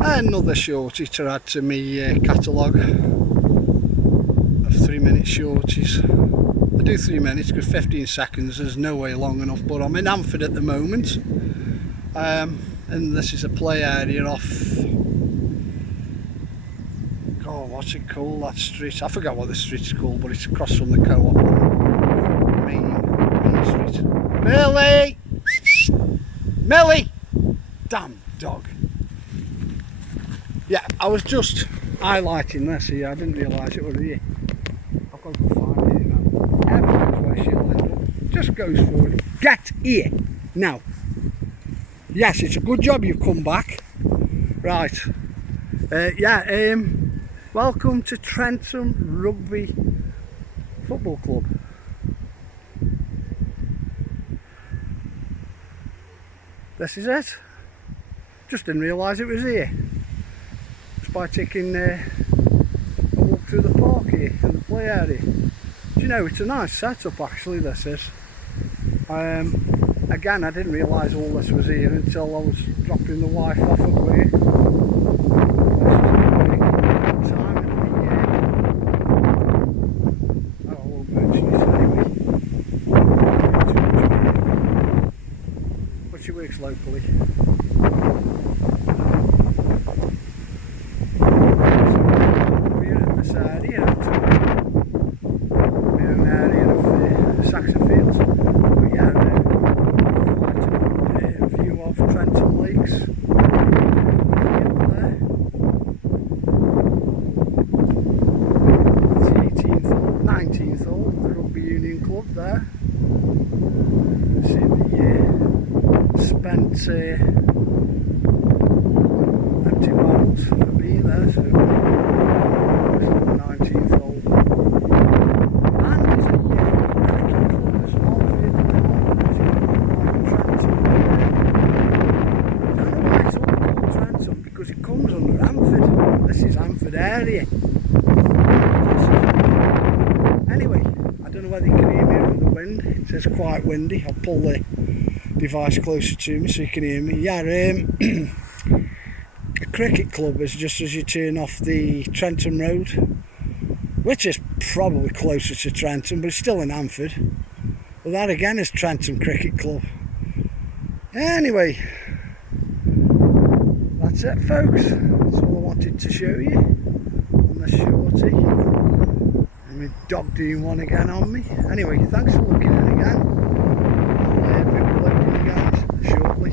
Another shorty to add to my catalogue of 3-minute shorties. I do 3 minutes because 15 seconds is no way long enough, but I'm in Hanford at the moment, and this is a play area off, God, what's it called, that street? I forgot what the street's called, but it's across from the co-op, main street. Millie! Millie! Damn dog. Yeah, I was just highlighting this here. I didn't realise it was here. I've got to go find it now. Everyone's where she'll end up. Just goes for it. Get here now. Yes, it's a good job you've come back. Right. Welcome to Trentham Rugby Football Club. This is it. Just didn't realise it was here. Just by taking a walk through the park here and the play area. Do you know, it's a nice setup actually, this is. Again, I didn't realise all this was here until I was dropping the wife off at work. But she works locally. There. See the spent empty barrels for beer there, so this is the 19th hole. And there's a cricket club as well for you down I don't know why it's all called Trentham, because it comes under Hanford. This is Hanford area. Anyway, I don't know whether you can hear me over the wind. It says quite windy. I'll pull the device closer to me so you can hear me. Yeah, a cricket club is just as you turn off the Trentham Road, which is probably closer to Trentham, but it's still in Hanford. Well, that again is Trentham Cricket Club. Anyway, that's it, folks. That's all I wanted to show you on this shorty. My dog doing one again on me. Anyway, thanks for looking in again. I'll be uploading again shortly.